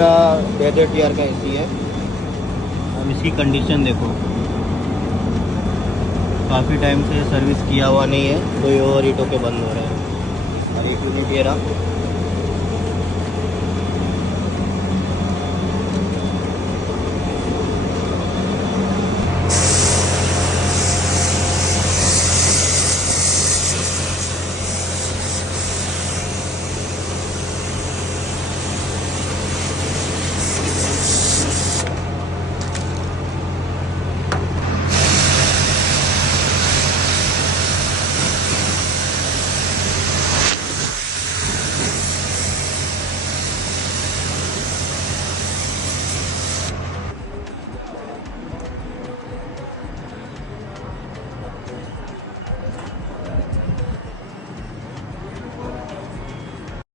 बेहतर टीआर का एसी है। अब इसकी कंडीशन देखो, काफ़ी टाइम से सर्विस किया हुआ नहीं है, तो ये ओवर हीट होके बंद हो रहा है। और एक यूनिट ये रहा।